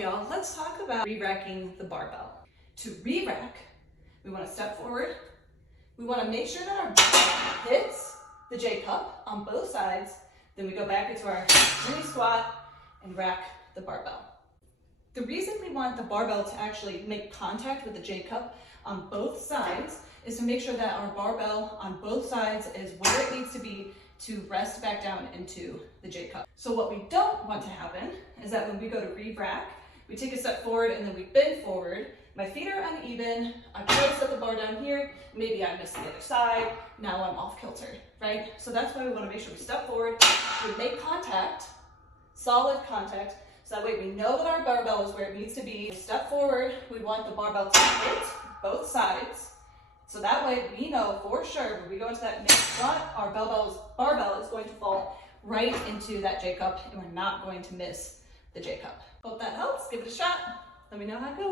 y'all? Let's talk about re-racking the barbell. To re-rack, we want to step forward. We want to make sure that our back hits the J cup on both sides. Then we go back into our mini squat and rack the barbell. The reason we want the barbell to actually make contact with the J cup on both sides is to make sure that our barbell on both sides is where it needs to be to rest back down into the J cup. So what we don't want to happen is that when we go to re-rack, we take a step forward and then we bend forward. My feet are uneven. I try to set the bar down here. Maybe I missed the other side. Now I'm off kilter, right? So that's why we want to make sure we step forward, we make contact, solid contact, so that way we know that our barbell is where it needs to be. We step forward, we want the barbell to hit both sides. So that way we know for sure when we go into that mid squat, our barbell is going to fall right into that J cup and we're not going to miss the J cup. Hope that helps. Give it a shot. Let me know how it goes.